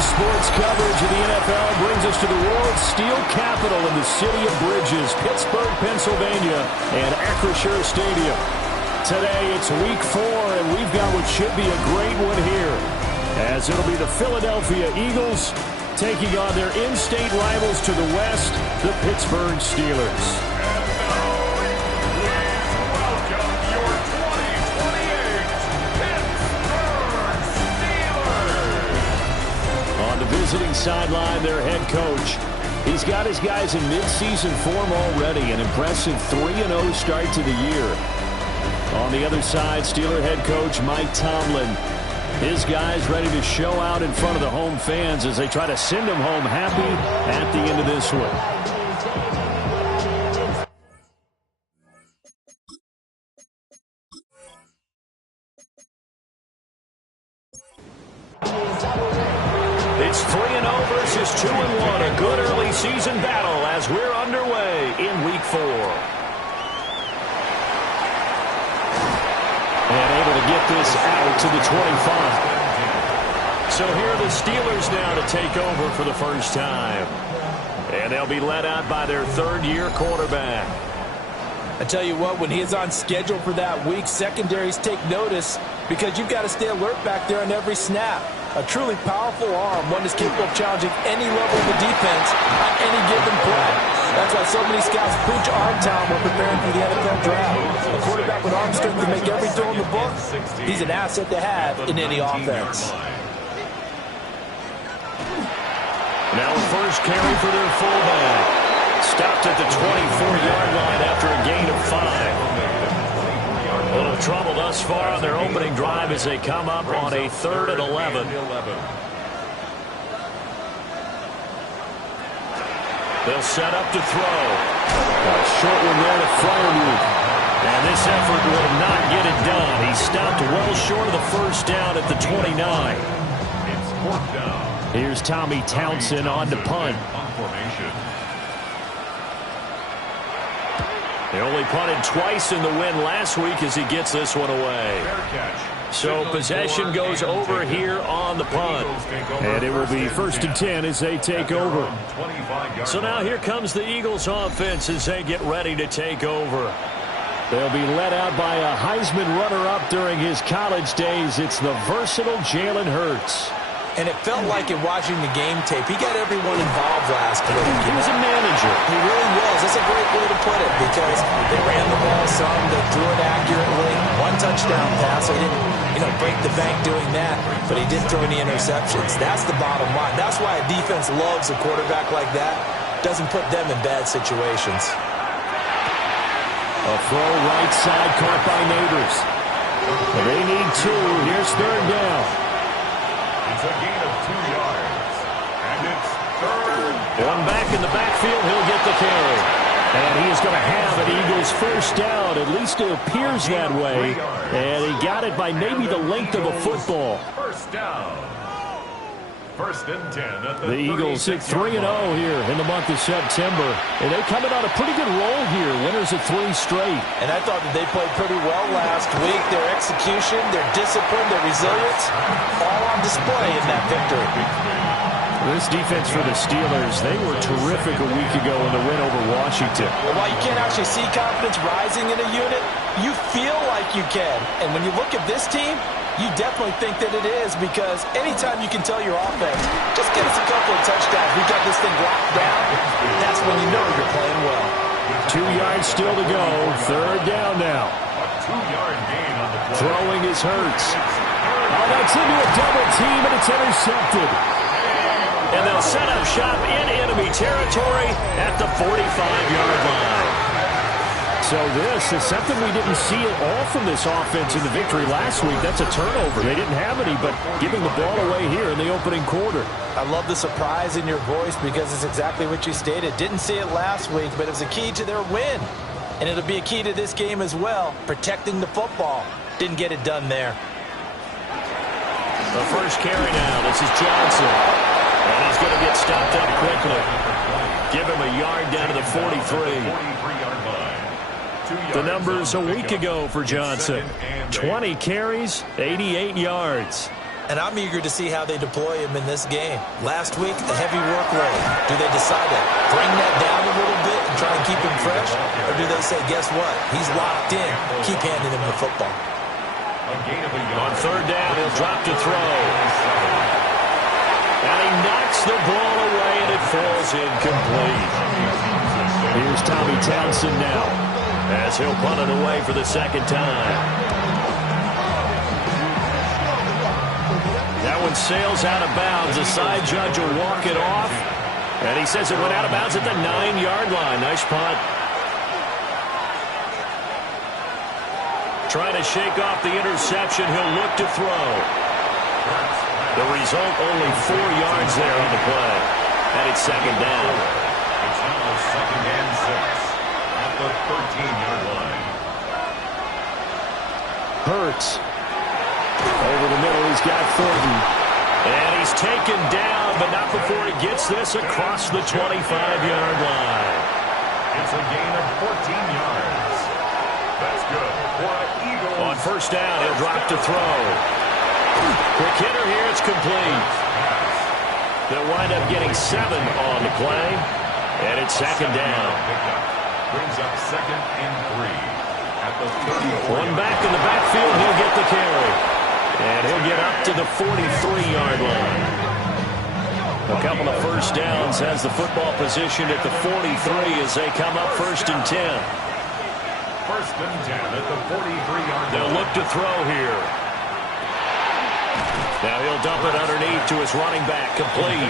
Today's sports coverage of the NFL brings us to the world's steel capital in the city of bridges, Pittsburgh, Pennsylvania, and Acrisure Stadium. Today it's week 4, and we've got what should be a great one here, as it'll be the Philadelphia Eagles taking on their in-state rivals to the west, the Pittsburgh Steelers. Visiting sideline, their head coach. He's got his guys in mid-season form already, an impressive 3-0 start to the year. On the other side, Steeler head coach Mike Tomlin. His guys ready to show out in front of the home fans as they try to send them home happy at the end of this one. It's 3-0 versus 2-1, a good early season battle as we're underway in week 4. And able to get this out to the 25. So here are the Steelers now to take over for the first time. And they'll be led out by their third-year quarterback. I tell you what, when he is on schedule for that week, secondaries take notice because you've got to stay alert back there on every snap. A truly powerful arm, one that's capable of challenging any level of the defense on any given play. That's why so many scouts preach arm talent when preparing for the NFL draft. A quarterback with arm strength to make every throw in the book, he's an asset to have in any offense. Now a first carry for their fullback. Stopped at the 24-yard line after a gain of 5. A little trouble thus far on their opening drive as they come up on a 3rd and 11. They'll set up to throw. A short one there to Freiermuth. And this effort will not get it done. He stopped well short of the first down at the 29. It's 4th down. Here's Tommy Townsend on to punt. They only punted twice in the win last week as he gets this one away. So possession goes over here on the punt. And it will be 1st and 10 as they take over. So now here comes the Eagles offense as they get ready to take over. They'll be led out by a Heisman runner-up during his college days. It's the versatile Jalen Hurts. And it felt like in watching the game tape, he got everyone involved last week. He was a manager. He really was. That's a great way to put it because they ran the ball some, they threw it accurately. 1 touchdown pass, so he didn't, break the bank doing that, but he didn't throw any interceptions. That's the bottom line. That's why a defense loves a quarterback like that. Doesn't put them in bad situations. A throw right side caught by Neighbors. They need 2. Here's 3rd down. It's a gain of 2 yards. And it's 3rd. One back in the backfield. He'll get the carry. And he is going to have an Eagles first down. At least it appears that way. And he got it by maybe the length of a football. First down. 1st and 10 at the The Eagles hit 3-0 here in the month of September. And they coming on a pretty good roll here. Winners of 3 straight. And I thought that they played pretty well last week. Their execution, their discipline, their resilience, all on display in that victory. This defense for the Steelers, they were terrific a week ago in the win over Washington. Well, while you can't actually see confidence rising in a unit, you feel like you can. And when you look at this team, you definitely think that it is because anytime you can tell your offense, just get us a couple of touchdowns, we got this thing locked down, that's when you know you're playing well. 2 yards still to go. 3rd down now. A 2-yard gain on the play. Throwing is Hurts. Oh, that's into a double team, and it's intercepted. And they'll set up shop in enemy territory at the 45-yard line. So this is something we didn't see at all from this offense in the victory last week. That's a turnover. They didn't have any, but giving the ball away here in the opening quarter. I love the surprise in your voice because it's exactly what you stated. Didn't see it last week, but it was a key to their win. And it'll be a key to this game as well, protecting the football. Didn't get it done there. The first carry now. This is Johnson. And he's going to get stopped up quickly. Give him a yard down to the 43. The numbers a week ago for Johnson. 20 carries, 88 yards. And I'm eager to see how they deploy him in this game. Last week, a heavy workload. Do they decide to bring that down a little bit and try and keep him fresh? Or do they say, guess what? He's locked in. Keep handing him the football. On third down, he'll drop to throw. And he knocks the ball away, and it falls incomplete. Here's Tommy Townsend now, as he'll punt it away for the second time. That one sails out of bounds. The side judge will walk it off. And he says it went out of bounds at the 9-yard line. Nice punt. Trying to shake off the interception. He'll look to throw. The result, only 4 yards there on the play. And it's second down. It's now second and 6 at the 13-yard line. Hurts. Over the middle, he's got Thornton. And he's taken down, but not before he gets this across the 25-yard line. It's a gain of 14 yards. That's good for an Eagles. On first down, he'll drop to throw. Quick hitter here, it's complete. They'll wind up getting 7 on the play. And it's second down. Brings up second and 3 at the 34. One back in the backfield, he'll get the carry. And he'll get up to the 43-yard line. A couple of first downs, has the football positioned at the 43 as they come up first and 10. First and 10 at the 43-yard line. They'll look to throw here. Now he'll dump it underneath to his running back, complete.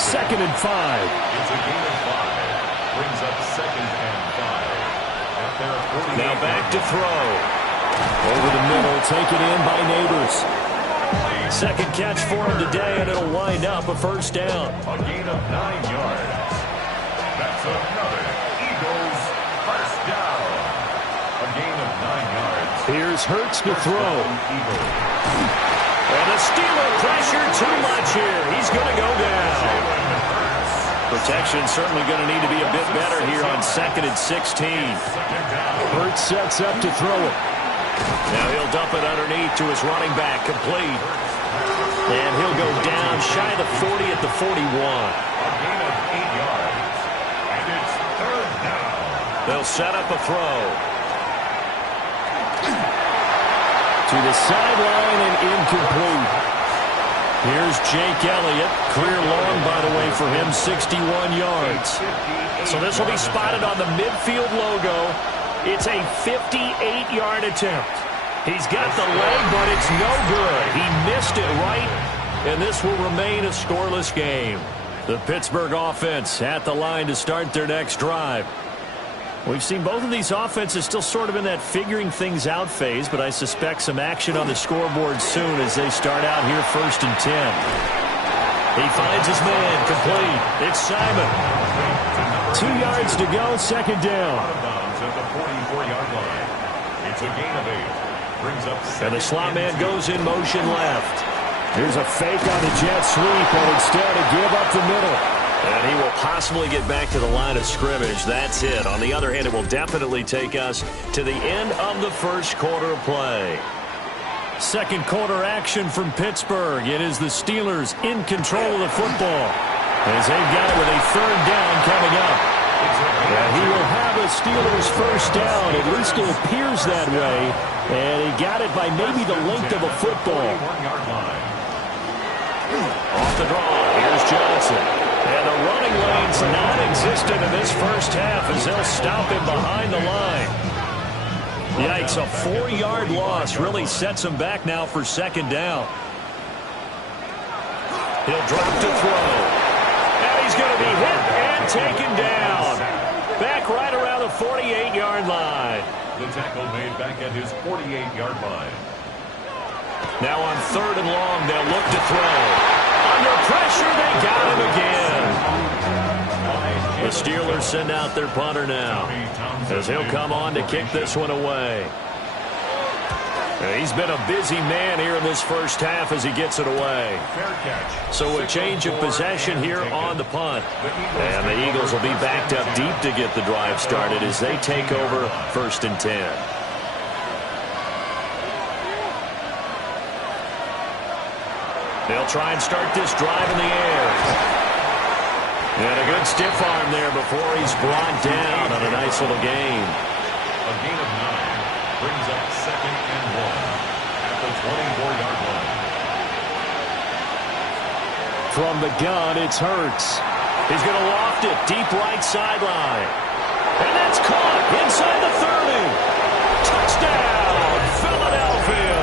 Second and 5. It's a gain of 5. Brings up second and 5 at their 48. Now back to throw. Over the middle, taken in by Neighbors. Second catch for him today, and it'll wind up a first down. A gain of 9 yards. That's another Eagles first down. A gain of 9 yards. Here's Hurts to throw. And the Steeler pressure too much here. He's going to go down. Protection certainly going to need to be a bit better here on second and 16. Hurts sets up to throw it. Now he'll dump it underneath to his running back, complete. And he'll go down shy of the 40 at the 41. A gain of 8 yards. And it's third down. They'll set up a throw. To the sideline and incomplete. Here's Jake Elliott. Career long, by the way, for him, 61 yards. So this will be spotted on the midfield logo. It's a 58-yard attempt. He's got the leg, but it's no good. He missed it right, and this will remain a scoreless game. The Pittsburgh offense at the line to start their next drive. We've seen both of these offenses still sort of in that figuring things out phase, but I suspect some action on the scoreboard soon as they start out here first and 10. He finds his man, complete. It's Simon. 2 yards to go, second down. At the 44-yard line. It's a gain of 8. Brings up and the slot man goes in motion left. Here's a fake on the jet sweep, and instead a give up the middle. And he will possibly get back to the line of scrimmage. That's it. On the other hand, it will definitely take us to the end of the first quarter of play. Second quarter action from Pittsburgh. It is the Steelers in control of the football as they've got it with a third down coming up. And he will have a Steelers first down. At least it appears that way. And he got it by maybe the length of a football. Off the draw. Here's Johnson. And the running lane's non-existent in this first half as they'll stop him behind the line. Yikes, a 4-yard loss really sets him back now for second down. He'll drop to throw. And he's going to be hit and taken down. Back right around the 48-yard line. The tackle made back at his 48-yard line. Now on third and long, they'll look to throw. Under pressure, they got him again. The Steelers send out their punter now as he'll come on to kick this one away. He's been a busy man here in this first half as he gets it away. So a change of possession here on the punt. And the Eagles will be backed up deep to get the drive started as they take over first and 10. They'll try and start this drive in the air. And a good stiff arm there before he's brought down on a nice little gain. A gain of 9 brings up 2nd and 1 at the 24-yard line. From the gun, it's Hurts. He's going to loft it deep right sideline. And that's caught inside the 30. Touchdown, Philadelphia.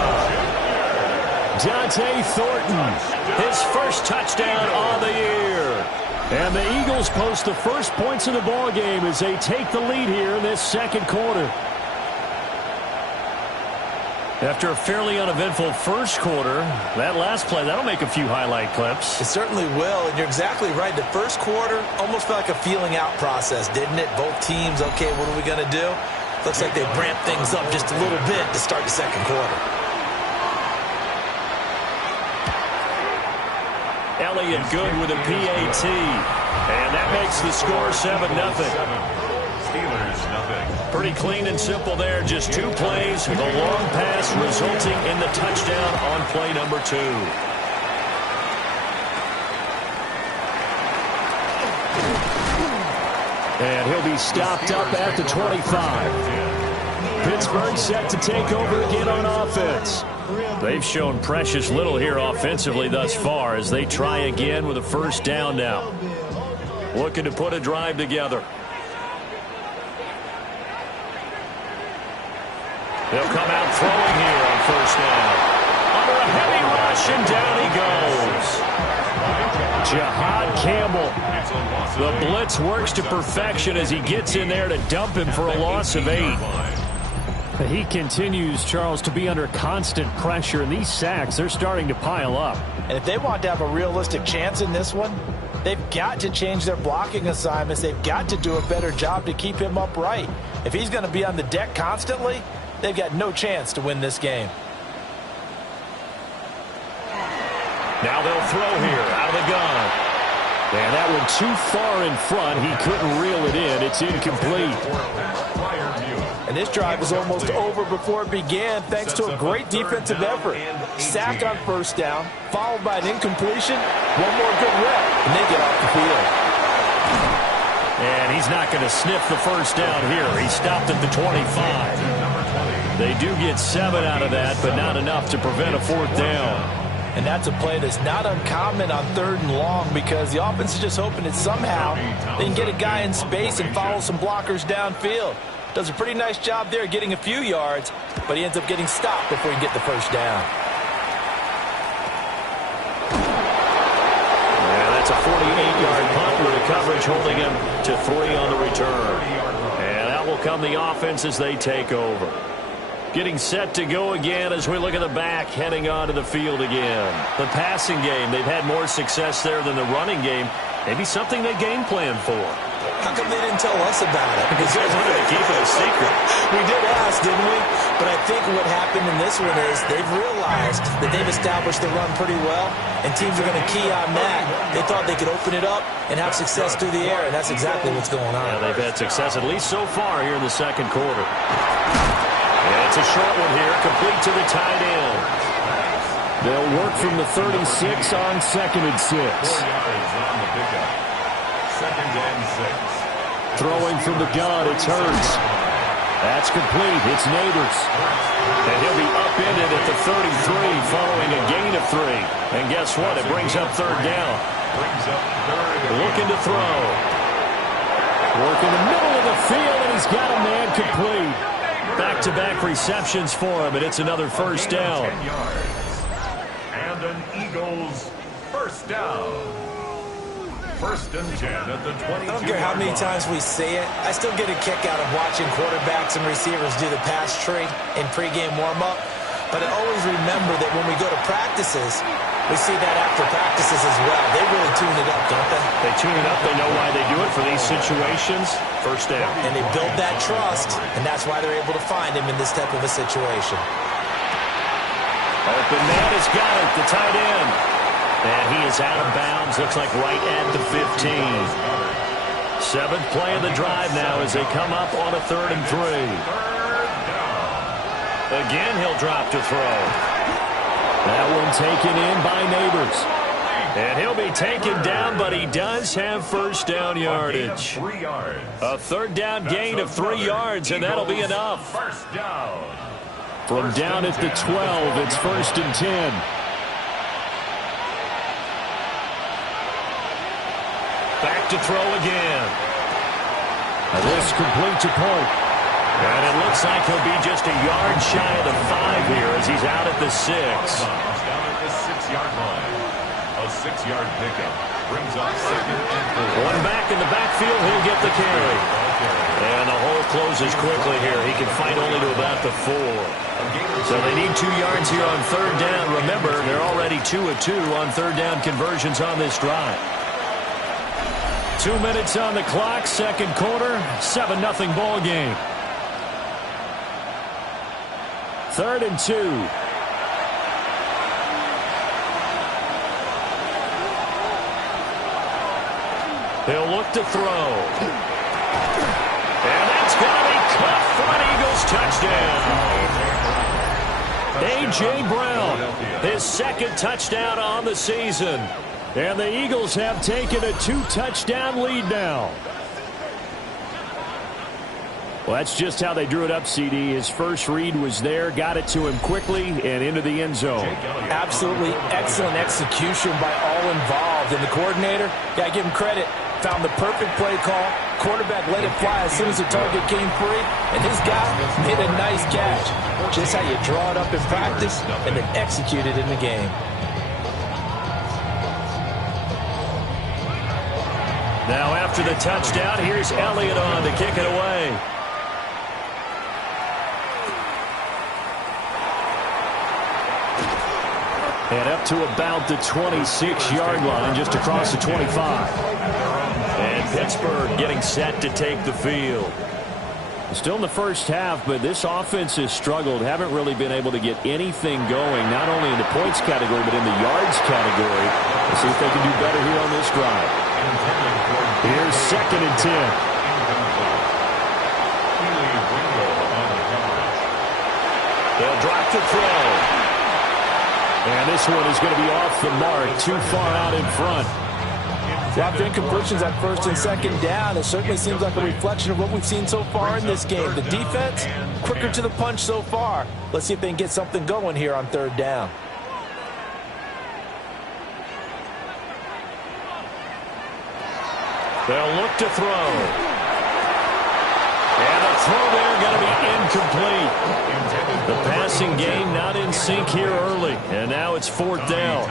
Dante Thornton, his first touchdown on the year. And the Eagles post the first points of the ball game as they take the lead here in this second quarter. After a fairly uneventful first quarter, that last play, that'll make a few highlight clips. It certainly will, and you're exactly right. The first quarter almost felt like a feeling out process, didn't it? Both teams, okay, what are we going to do? Looks like they ramped things up just a little bit to start the second quarter. Elliott good with a PAT, and that makes the score 7-0. Steelers, nothing. Pretty clean and simple there. Just 2 plays. The long pass resulting in the touchdown on play number 2. And he'll be stopped up at the 25. Pittsburgh set to take over again on offense. They've shown precious little here offensively thus far as they try again with a first down now. Looking to put a drive together. They'll come out throwing here on first down. Under a heavy rush, and down he goes. Jahad Campbell. The blitz works to perfection as he gets in there to dump him for a loss of 8. He continues, Charles, to be under constant pressure, and these sacks, they're starting to pile up. And if they want to have a realistic chance in this one, they've got to change their blocking assignments. They've got to do a better job to keep him upright. If he's going to be on the deck constantly, they've got no chance to win this game. Now they'll throw here out of the gun. And that one too far in front. He couldn't reel it in. It's incomplete. And this drive was almost over before it began thanks to a great defensive effort. Sack on first down, followed by an incompletion. One more good rep, and they get off the field. And he's not going to sniff the first down here. He stopped at the 25. They do get 7 out of that, but not enough to prevent a fourth down. And that's a play that's not uncommon on 3rd and long because the offense is just hoping that somehow they can get a guy in space and follow some blockers downfield. Does a pretty nice job there getting a few yards, but he ends up getting stopped before he can get the first down. Yeah, that's a 48-yard punt with a coverage holding him to 3 on the return. And out will come the offense as they take over. Getting set to go again as we look at the back, heading onto the field again. The passing game, they've had more success there than the running game. Maybe something they game plan for. How come they didn't tell us about it? Because they wanted to keep it a secret. We did ask, didn't we? But I think what happened in this one is they've realized that they've established the run pretty well, and teams are going to key on that. They thought they could open it up and have success through the air, and that's exactly what's going on. Yeah, they've had success, at least so far, here in the second quarter. And it's a short one here, complete to the tight end. They'll work from the 36 on 2nd and 6. 4 yards on the pickup. 2nd and 6. Throwing from the gun, it's Hurts. That's complete. It's Neighbors. And he'll be upended at the 33 following a gain of 3. And guess what? It brings up 3rd down. Looking to throw. Work in the middle of the field, and he's got a man complete. Back-to-back receptions for him, and it's another first down. 10 yards. And an Eagles first down. 1st and 10 at the 22. I don't care how many times we say it. I still get a kick out of watching quarterbacks and receivers do the pass tree in pregame warm-up. But I always remember that when we go to practices, we see that after practices as well. They really tune it up, don't they? They tune it up. They know why they do it for these situations. First down. And they build that trust, and that's why they're able to find him in this type of a situation. Open man has got it, the tight end. And he is out of bounds. Looks like right at the 15. 7th play of the drive now as they come up on a 3rd and 3. Again, he'll drop to throw. That one taken in by Neighbors. And he'll be taken down, but he does have first down yardage. A third down gain of 3 yards, and that'll be enough. First down. From down at the 12, it's 1st and 10. Back to throw again. This complete to Pope. And it looks like he'll be just a yard shy of the 5 here as he's out at the 6. Down at the 6-yard line. A 6-yard pickup brings up 2nd and 4. One back in the backfield, he'll get the carry. And the hole closes quickly here. He can fight only to about the 4. So they need 2 yards here on 3rd down. Remember, they're already 2 of 2 on 3rd down conversions on this drive. 2 minutes on the clock, 2nd quarter, 7-0 ball game. 3rd and 2. He'll look to throw. And that's going to be caught for an Eagles touchdown. A.J. Brown, his 2nd touchdown on the season. And the Eagles have taken a 2-touchdown lead now. Well, that's just how they drew it up, CD. His first read was there, got it to him quickly, and into the end zone. Absolutely excellent execution by all involved. And the coordinator, got to give him credit, found the perfect play call. Quarterback let it fly as soon as the target came free, and his guy made a nice catch. Just how you draw it up in practice and then execute it in the game. Now after the touchdown, here's Elliott on to kick it away. And up to about the 26-yard line, just across the 25. And Pittsburgh getting set to take the field. Still in the first half, but this offense has struggled. Haven't really been able to get anything going, not only in the points category, but in the yards category. Let's see if they can do better here on this drive. Here's 2nd and 10. They'll drop the throw. And this one is going to be off the mark, too far out in front. Dropped incompletions at 1st and 2nd down. It certainly seems like a reflection of what we've seen so far in this game. The defense, quicker to the punch so far. Let's see if they can get something going here on 3rd down. They'll look to throw. And the throw there going to be incomplete. The passing game not in sync here early. And now it's 4th down.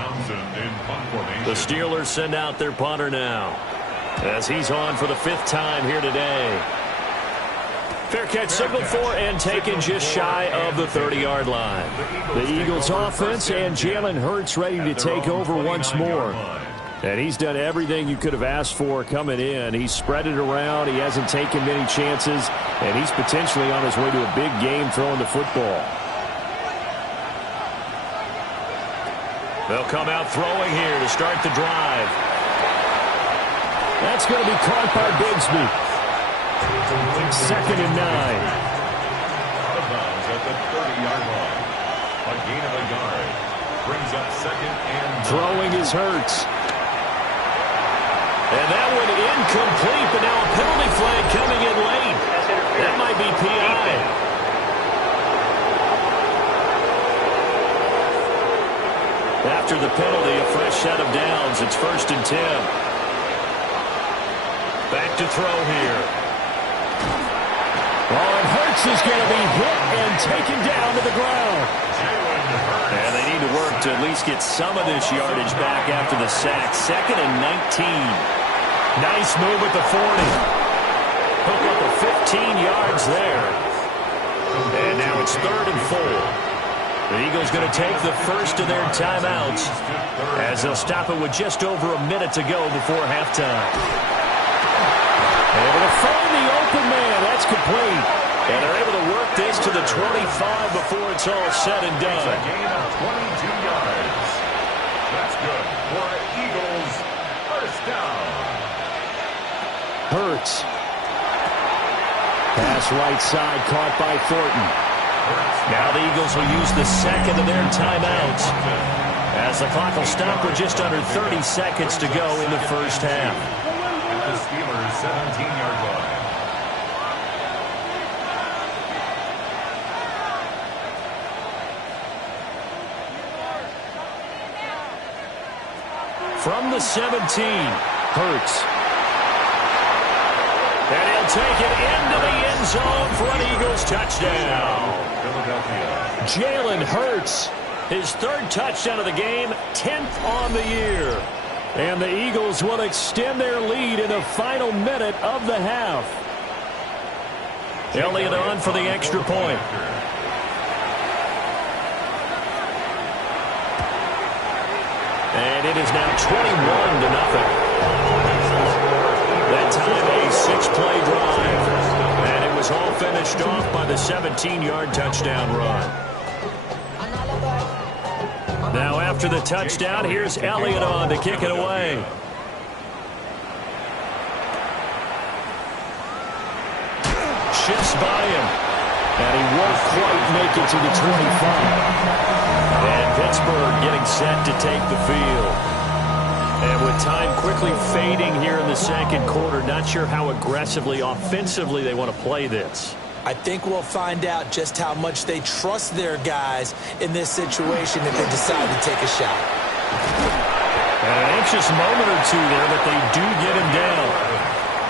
The Steelers send out their punter now, as he's on for the 5th time here today. Fair catch signaled for and taken just shy of the 30-yard line. The Eagles offense and Jalen Hurts ready to take over once more. And he's done everything you could have asked for coming in. He's spread it around. He hasn't taken many chances. And he's potentially on his way to a big game throwing the football. They'll come out throwing here to start the drive. That's going to be caught by Bigsby. 2nd and 9. Out of bounds at the 30-yard line. A gain of a yard. Brings up 2nd and 9. Throwing is Hurts. And that one incomplete, but now a penalty flag coming in late. That might be PI. After the penalty, a fresh set of downs. It's 1st and 10. Back to throw here. Oh, and Hurts is going to be hit and taken down to the ground. And they need to work to at least get some of this yardage back after the sack. 2nd and 19. Nice move at the 40. Hook up a 15 yards there. And now it's 3rd and 4. The Eagles going to take the first of their timeouts as they'll stop it with just over a minute to go before halftime. Able to find the open man. That's complete. And they're able to work this to the 25 before it's all said and done. It's a gain of 22 yards. That's good for the Eagles. First down. Hurts. Pass right side caught by Thornton. Now the Eagles will use the second of their timeouts, as the clock will stop with just under 30 seconds to go in the first half. At the Steelers' 17-yard line. From the 17, Hurts. And he'll take it into the end zone for an Eagles touchdown. Jalen Hurts, his third touchdown of the game, 10th on the year. And the Eagles will extend their lead in the final minute of the half. Elliott on for the extra point. And it is now 21-0. That time a 6-play drive. And it was all finished off by the 17-yard touchdown run. Now after the touchdown, here's Elliott on to kick it away. Shifts by him. And he won't quite make it to the 25. And Pittsburgh getting set to take the field. And with time quickly fading here in the second quarter, not sure how aggressively, offensively they want to play this. I think we'll find out just how much they trust their guys in this situation if they decide to take a shot. An anxious moment or two there, but they do get him down.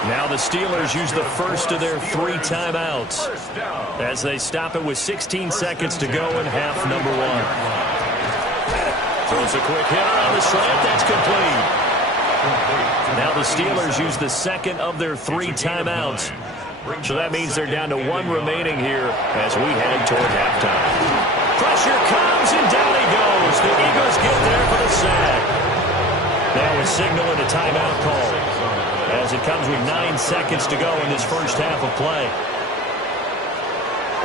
Now the Steelers use the first of their 3 timeouts as they stop it with 16 seconds to go in half number 1. Throws a quick hitter on the slant. That's complete. Now the Steelers use the second of their 3 timeouts. So that means they're down to 1 remaining here as we head toward halftime. Pressure comes, and down he goes. The Eagles get there for the sack. That was signaling a timeout call, as it comes with 9 seconds to go in this first half of play.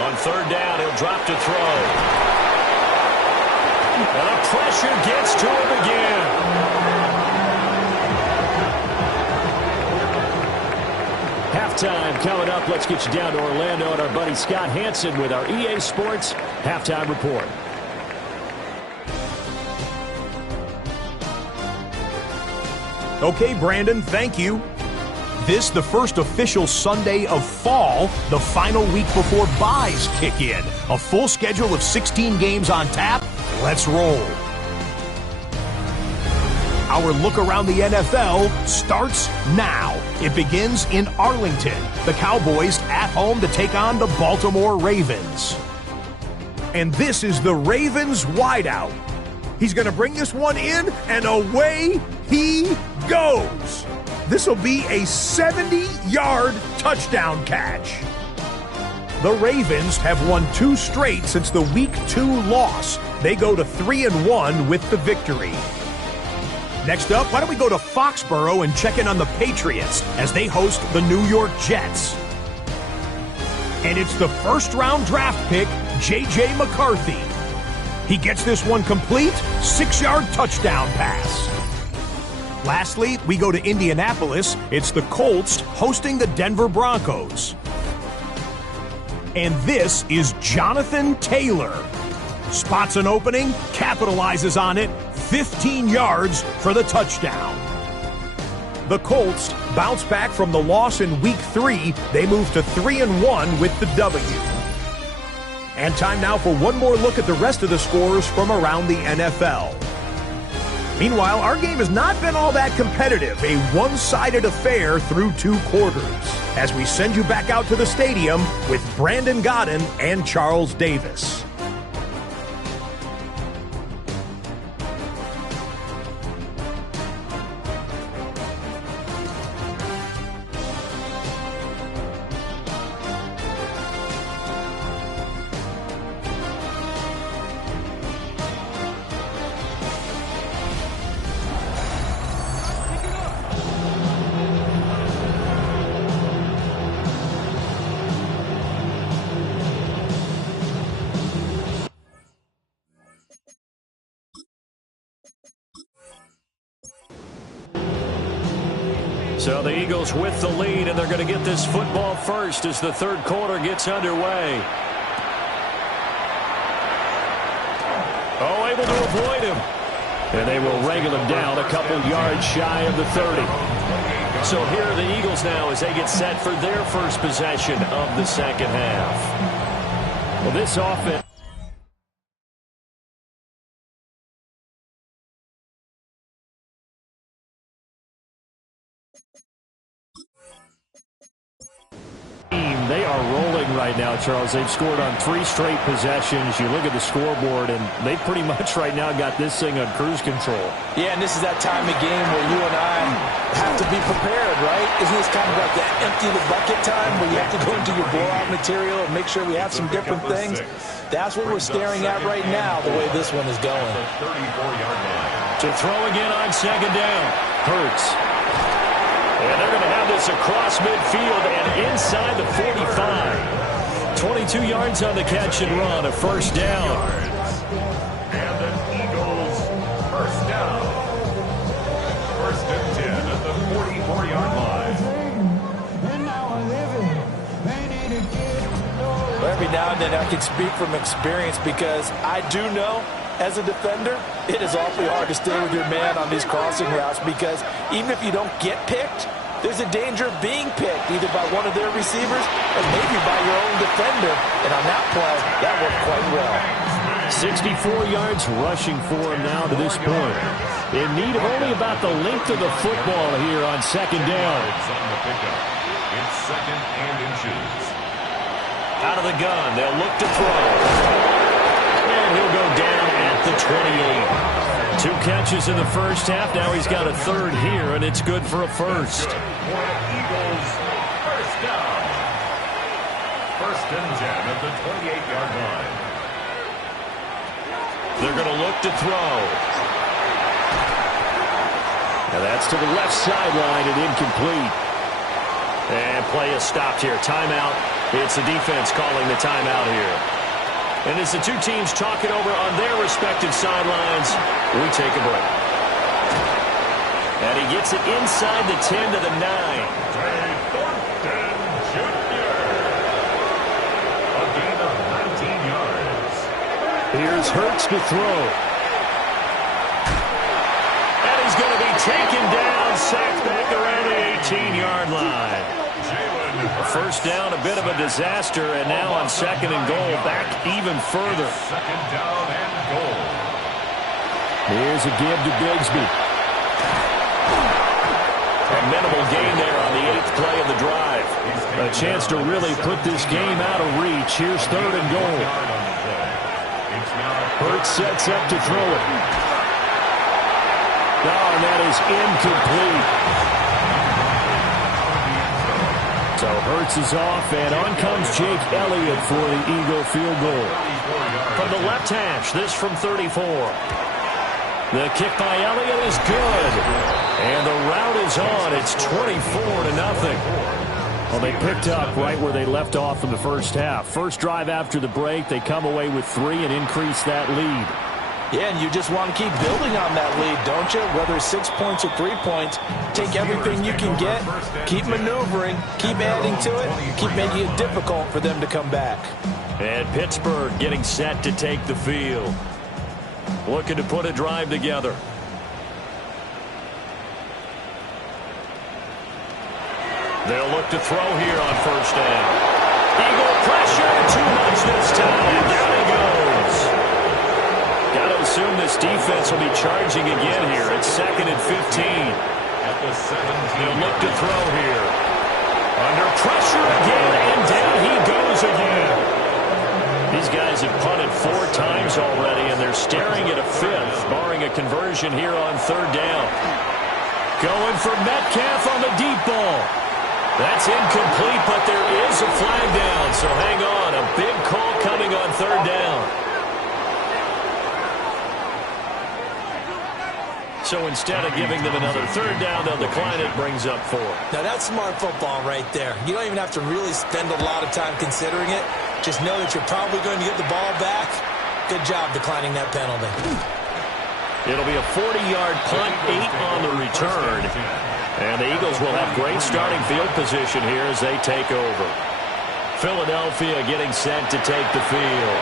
On third down, he'll drop to throw. And the pressure gets to him again. Halftime coming up. Let's get you down to Orlando and our buddy Scott Hanson with our EA Sports Halftime Report. Okay, Brandon, thank you. This, the first official Sunday of fall, the final week before byes kick in. A full schedule of 16 games on tap. Let's roll. Our look around the NFL starts now. It begins in Arlington. The Cowboys at home to take on the Baltimore Ravens. And this is the Ravens wideout. He's going to bring this one in, and away he goes. This will be a 70-yard touchdown catch. The Ravens have won 2 straight since the Week 2 loss. They go to 3-1 with the victory. Next up, why don't we go to Foxborough and check in on the Patriots as they host the New York Jets. And it's the first-round draft pick, J.J. McCarthy. He gets this one complete, 6-yard touchdown pass. Lastly, we go to Indianapolis. It's the Colts hosting the Denver Broncos. And this is Jonathan Taylor. Spots an opening, capitalizes on it, 15 yards for the touchdown. The Colts bounce back from the loss in Week 3. They move to 3-1 with the W. And time now for one more look at the rest of the scores from around the NFL. Meanwhile, our game has not been all that competitive, a one-sided affair through 2 quarters, as we send you back out to the stadium with Brandon Godden and Charles Davis. So the Eagles with the lead, and they're going to get this football first as the third quarter gets underway. able to avoid him. And they will wrangle him down a couple yards shy of the 30. So here are the Eagles now as they get set for their first possession of the second half. Well, this offense... They are rolling right now, Charles. They've scored on 3 straight possessions. You look at the scoreboard, and they pretty much right now got this thing on cruise control. Yeah, and this is that time of game where you and I have to be prepared, right? Isn't this kind of like that empty the bucket time where you have to go into your blowout material and make sure we have some different things? That's what we're staring at right now, the way this one is going. To throw again on second down. Hurts. And they're going to have this across midfield and inside the 45. 22 yards on the catch and run, a first down. And the Eagles first down. First and 10 at the 44-yard line. Every now and then I can speak from experience because I do know as a defender, it is awfully hard to stay with your man on these crossing routes because even if you don't get picked, there's a danger of being picked either by one of their receivers or maybe by your own defender. And on that play, that worked quite well. 64 yards rushing for him now to this point. In need of only about the length of the football here on second down. It's second and inches. Out of the gun, they'll look to throw. And he'll go down at the 28. 2 catches in the first half. Now he's got a third here, and it's good for a first. Eagles first down. First and 10 at the 28-yard line. They're going to look to throw. Now that's to the left sideline and incomplete. And play is stopped here. Timeout. It's the defense calling the timeout here. And as the two teams talk it over on their respective sidelines, we take a break. And he gets it inside the 10 to the 9. Trey Thornton Jr. A gain of 19 yards. Here's Hurts to throw. And he's going to be taken down, sacked back around the 18-yard line. First down, a bit of a disaster, and now on second and goal, back even further. Second down and goal. Here's a give to Bigsby. A minimal gain there on the 8th play of the drive. A chance to really put this game out of reach. Here's third and goal. Hurts sets up to throw it. Oh, and that is incomplete. So Hurts is off, and on comes Jake Elliott for the Eagle field goal. From the left hash, this from 34. The kick by Elliott is good. And the route is on. It's 24-0. Well, they picked up right where they left off in the first half. First drive after the break, they come away with 3 and increase that lead. Yeah, and you just want to keep building on that lead, don't you? Whether it's 6 points or 3 points, take everything you can get, keep maneuvering, keep adding to it, keep making it difficult for them to come back. And Pittsburgh getting set to take the field. Looking to put a drive together. They'll look to throw here on first down. Eagle pressure, too much this time. Down he goes. Got to assume this defense will be charging again here. It's second and 15. At the 17. They'll look to throw here. Under pressure again, and down he goes again. These guys have punted 4 times already, and they're staring at a 5th, barring a conversion here on third down. Going for Metcalf on the deep ball. That's incomplete, but there is a flag down, so hang on. A big call coming on third down. So instead of giving them another third down, they'll decline it, brings up 4. Now that's smart football right there. You don't even have to really spend a lot of time considering it. Just know that you're probably going to get the ball back. Good job declining that penalty. It'll be a 40-yard punt, 8 on the return. And the Eagles will have great starting field position here as they take over. Philadelphia getting set to take the field.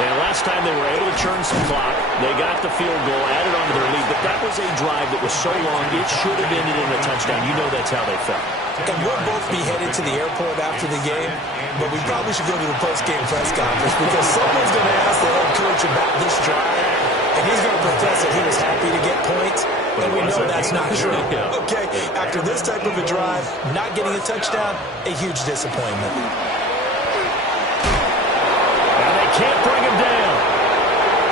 And last time they were able to churn some clock. They got the field goal, added on to their lead, but that was a drive that was so long, it should have ended in a touchdown. You know that's how they felt. And we'll both be headed to the airport after the game, but we probably should go to the post-game press conference because someone's going to ask the head coach about this drive, and he's going to profess that he was happy to get points, and we know that's not true. Okay, after this type of a drive, not getting a touchdown, a huge disappointment. And they can't bring him down.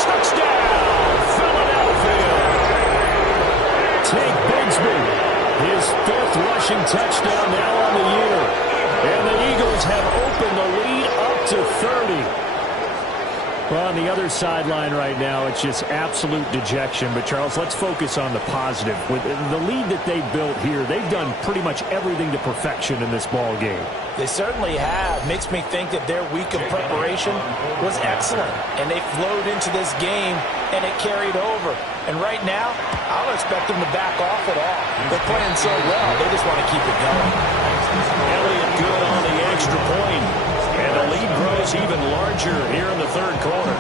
Touchdown, Philadelphia. Tank Bigsby, his 5th rushing touchdown now on the year. And the Eagles have opened the lead up to 30. Well, on the other sideline right now, it's just absolute dejection. But, Charles, let's focus on the positive. With the lead that they built here, they've done pretty much everything to perfection in this ball game. They certainly have. Makes me think that their week of preparation was excellent. And they flowed into this game, and it carried over. And right now, I don't expect them to back off at all. They're playing so well, they just want to keep it going. Elliott good on the extra point. And the lead grows even larger here in the 3rd quarter.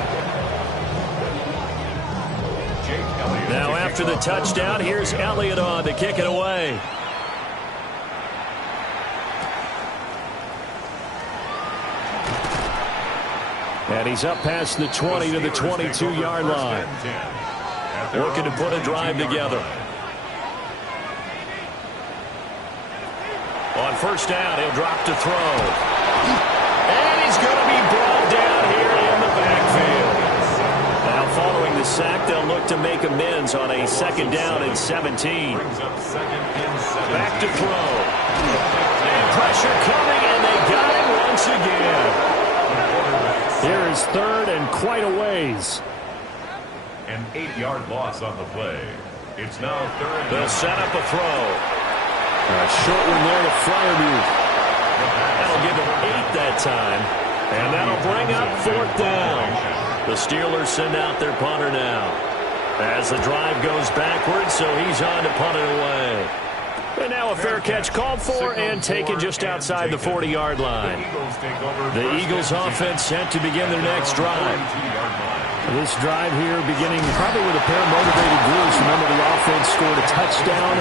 Now after the touchdown, here's Elliott on to kick it away. And he's up past the 20 to the 22-yard line. Looking to put a drive together. On first down, he'll drop to throw. And he's going to be brought down here in the backfield. Now following the sack, they'll look to make amends on a 2nd down and 17. Back to throw. And pressure coming, and they got him once again. Here is 3rd and quite a ways. An 8-yard loss on the play. It's now 3rd. They'll set up a throw. A short one there to Freiermuth. That'll give him 8 that time. And that'll bring up 4th down. The Steelers send out their punter now. As the drive goes backwards, so he's on to punt it away. And now a fair catch called for and taken just outside the 40-yard line. The Eagles offense set to begin their next drive. This drive here beginning probably with a pair of motivated groups. Remember, the offense scored a touchdown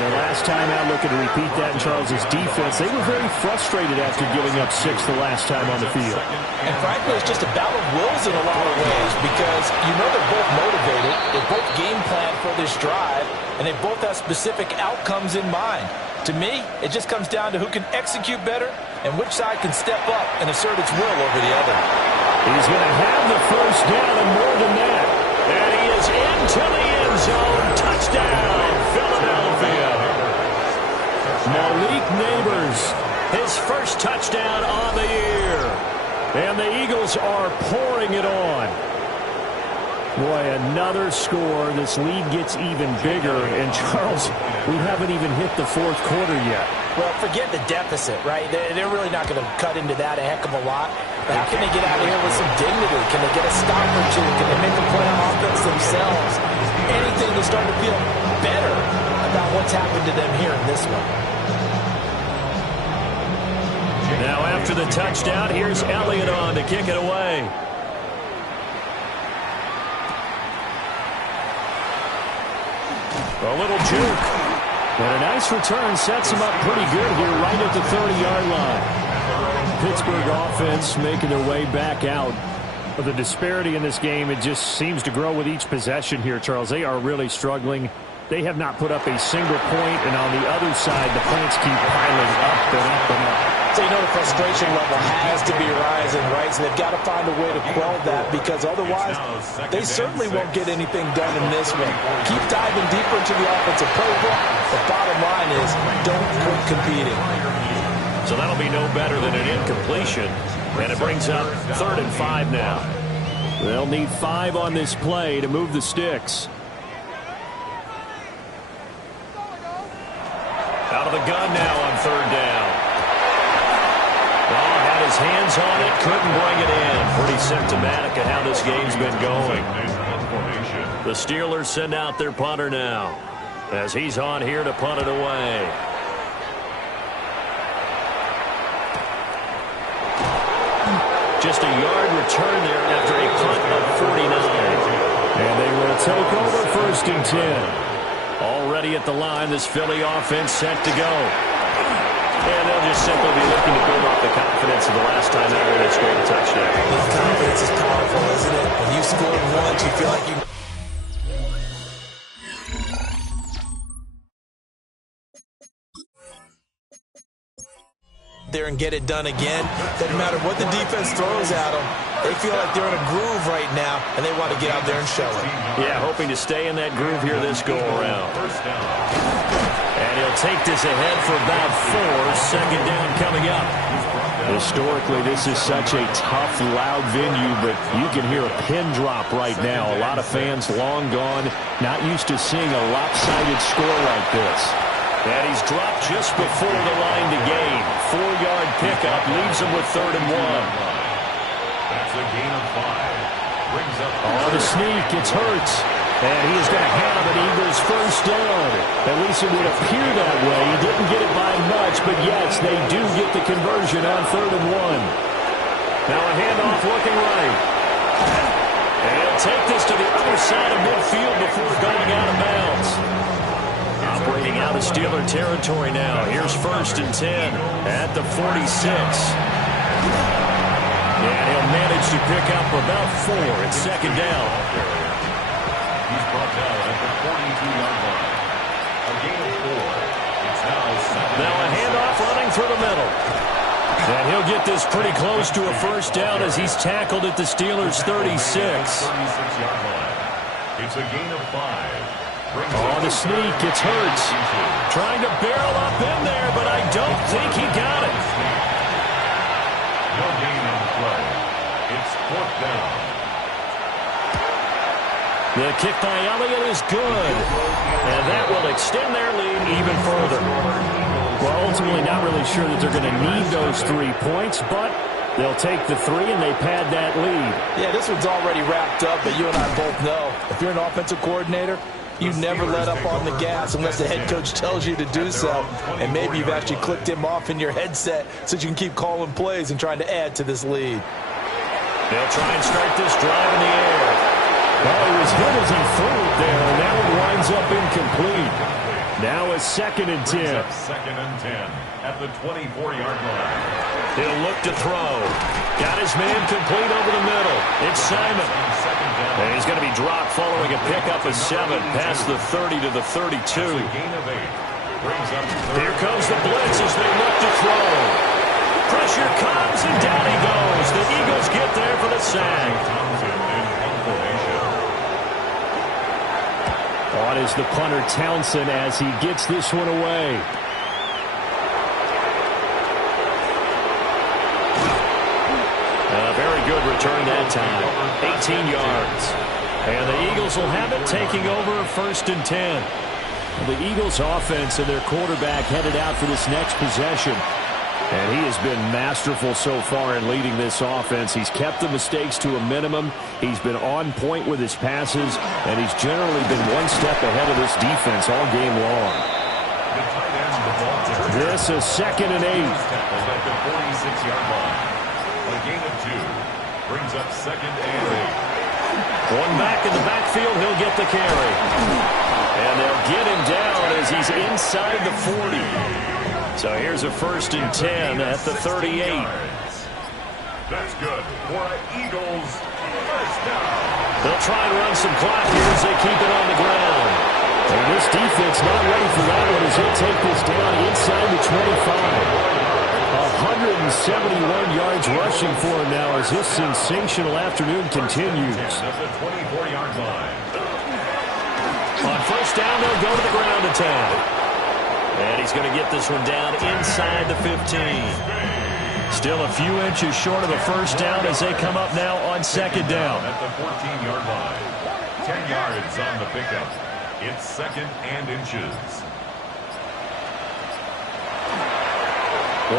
their last time out. Looking to repeat that in Charles's defense. They were very frustrated after giving up 6 the last time on the field. And frankly, it's just a battle of wills in a lot of ways because you know they're both motivated. They both game plan for this drive, and they both have specific outcomes in mind. To me, it just comes down to who can execute better and which side can step up and assert its will over the other. He's going to have the first down and more than that. And he is into the end zone. Touchdown, Philadelphia. Malik Neighbors, his first touchdown on the year. And the Eagles are pouring it on. Boy, another score. This lead gets even bigger. And, Charles, we haven't even hit the 4th quarter yet. Well, forget the deficit, right? They're really not going to cut into that a heck of a lot. But how can they get out of here with some dignity? Can they get a stop or two? Can they make a play on offense themselves? Anything to start to feel better about what's happened to them here in this one. Now after the touchdown, here's Elliott on to kick it away. A little juke. And a nice return sets him up pretty good here right at the 30-yard line. Pittsburgh offense making their way back out. But the disparity in this game, it just seems to grow with each possession here, Charles. They are really struggling. They have not put up a single point, and on the other side, the points keep piling up and up and up. So you know the frustration level has to be rising, right? So they've got to find a way to quell that because otherwise they certainly won't get anything done in this one. Keep diving deeper into the offensive playbook. The bottom line is don't quit competing. So that'll be no better than an incompletion. And it brings up 3rd and 5 now. They'll need 5 on this play to move the sticks. Out of the gun now on 3rd down. Oh, had his hands on it, couldn't bring it in. Pretty symptomatic of how this game's been going. The Steelers send out their punter now as he's on here to punt it away. Just a yard return there after a punt 49. And they will take over 1st and 10. Already at the line, this Philly offense set to go. And they'll just simply be looking to build off the confidence of the last time out they scored a touchdown. Confidence is powerful, isn't it? When you score once, you feel like you... there and get it done again. Doesn't matter what the defense throws at them. They feel like they're in a groove right now, and they want to get out there and show it. Yeah, hoping to stay in that groove here this go-around. And he'll take this ahead for about 4. 2nd down coming up. Historically, this is such a tough, loud venue, but you can hear a pin drop right now. A lot of fans long gone, not used to seeing a lopsided score like this. And he's dropped just before the line to gain. 4-yard pickup leaves him with 3rd and 1. That's a gain of 5. Brings up on the sneak, it's Hurts. And he is going to have an Eagles 1st down. At least it would appear that way. He didn't get it by much, but yes, they do get the conversion on 3rd and 1. Now a handoff looking right. And he'll take this to the other side of midfield before going out of bounds. Operating out of Steeler territory now. Here's 1st and 10 at the 46. And he'll manage to pick up about 4 at 2nd down. He's brought down at the 42-yard line. A gain of 4. It's now a handoff running through the middle. And he'll get this pretty close to a 1st down as he's tackled at the Steelers' 36. 36-yard line. It's a gain of 5. On the sneak, it's Hurts. Trying to barrel up in there, but I don't think he got it. No gain on the play. It's 4th down. The kick by Elliott is good. And that will extend their lead even further. Well, ultimately not really sure that they're going to need those 3 points, but they'll take the 3 and they pad that lead. Yeah, this one's already wrapped up, but you and I both know if you're an offensive coordinator, you never let up on the gas unless the head coach tells you to do so. And maybe you've actually clicked him off in your headset so you can keep calling plays and trying to add to this lead. They'll try and start this drive in the air. Well, he was hit as he threw it there, and that one winds up incomplete. Now a 2nd and 10. 2nd and 10 at the 24-yard line. He'll look to throw. Got his man complete over the middle. It's Simon. And he's going to be dropped following a pickup of 7 past the 30 to the 32. Here comes the blitz as they look to throw. Pressure comes and down he goes. The Eagles get there for the sack. On is the punter Townsend as he gets this one away. A very good return that time. 18 yards. And the Eagles will have it, taking over 1st and 10. The Eagles offense and their quarterback headed out for this next possession. And he has been masterful so far in leading this offense. He's kept the mistakes to a minimum. He's been on point with his passes, and he's generally been one step ahead of this defense all game long. This is 2nd and 8. At the 46-yard line. A gain of 2 brings up 2nd and 8. One back in the backfield, he'll get the carry. And they'll get him down as he's inside the 40. So here's a 1st and 10 at the 38. That's good for an Eagles 1st down. They'll try and run some clock here as they keep it on the ground. And this defense not ready for that one as he'll take this down inside the 25. 171 yards rushing for him now as this sensational afternoon continues. At the 24-yard line. On 1st down, they'll go to the ground attack. And he's going to get this one down inside the 15. Still a few inches short of the 1st down as they come up now on 2nd down. At the 14-yard line. 10 yards on the pickup. It's 2nd and inches.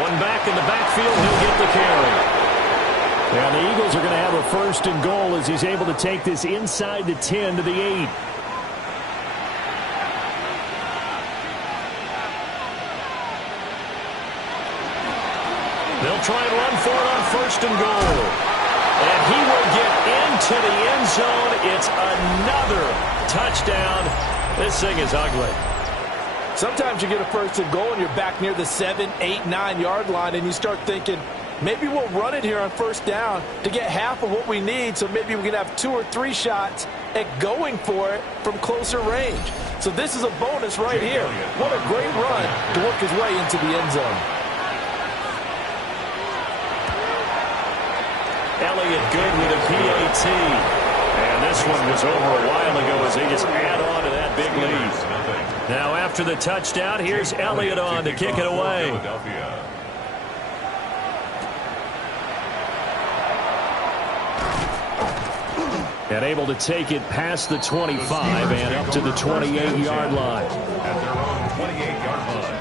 One back in the backfield, he'll get the carry. And the Eagles are going to have a 1st and goal as he's able to take this inside the 10 to the 8. They'll try and run for it on 1st and goal. And he will get into the end zone. It's another touchdown. This thing is ugly. Sometimes you get a first and goal and you're back near the 7, 8, 9 yard line and you start thinking, maybe we'll run it here on first down to get half of what we need, so maybe we can have 2 or 3 shots at going for it from closer range. So this is a bonus right here. What a great run to work his way into the end zone. Elliott good with a PAT. And this one was over a while ago as they just add on to that big lead. Now after the touchdown, here's Elliott on to kick it away. And able to take it past the 25 and up to the 28-yard line. At their own 28-yard line.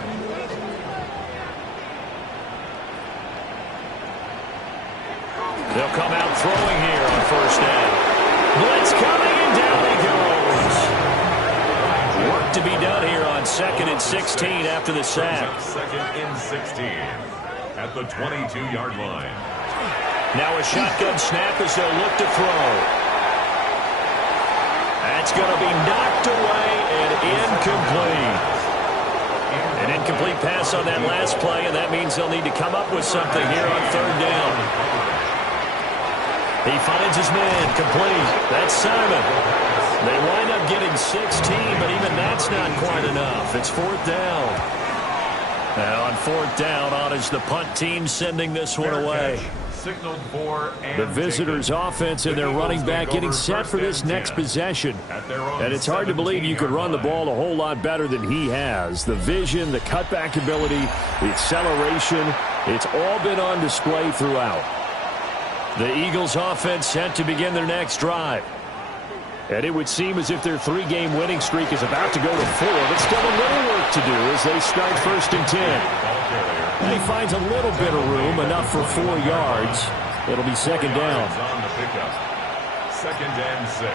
They'll come out throwing here on first down. Blitz coming, and down he goes. Work to be done here on 2nd and 16 after the sack. 2nd and 16 at the 22-yard line. Now a shotgun snap as they'll look to throw. That's going to be knocked away and incomplete. An incomplete pass on that last play, and that means they'll need to come up with something here on 3rd down. He finds his man, complete. That's Simon. They wind up getting 16, but even that's not quite enough. It's 4th down. Now on 4th down, on is the punt team sending this one away. Signaled for the visitors' offense and their running back getting set for this next possession. And it's hard to believe you could run the ball a whole lot better than he has. The vision, the cutback ability, the acceleration, it's all been on display throughout. The Eagles' offense set to begin their next drive. And it would seem as if their 3-game winning streak is about to go to 4, but still a little work to do as they start 1st and 10. And he finds a little bit of room, enough for 4 yards. It'll be 2nd down. On the pickup. 2nd and 6.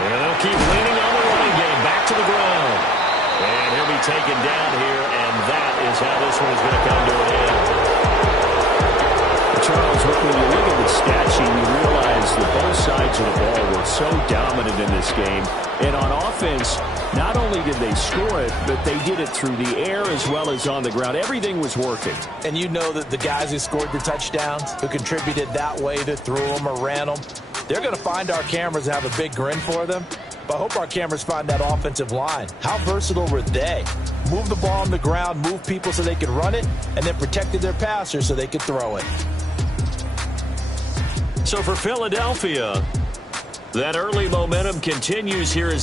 And they'll keep leaning on the running game. Back to the ground. And he'll be taken down here, and that is how this one is going to come to an end. Charles, when you look at the stat sheet, you realize that both sides of the ball were so dominant in this game. And on offense, not only did they score it, but they did it through the air as well as on the ground. Everything was working. And you know that the guys who scored the touchdowns, who contributed that way, to threw them or ran them, they're going to find our cameras and have a big grin for them. But I hope our cameras find that offensive line. How versatile were they? Move the ball on the ground, move people so they could run it, and then protected their passers so they could throw it. So for Philadelphia, that early momentum continues here as they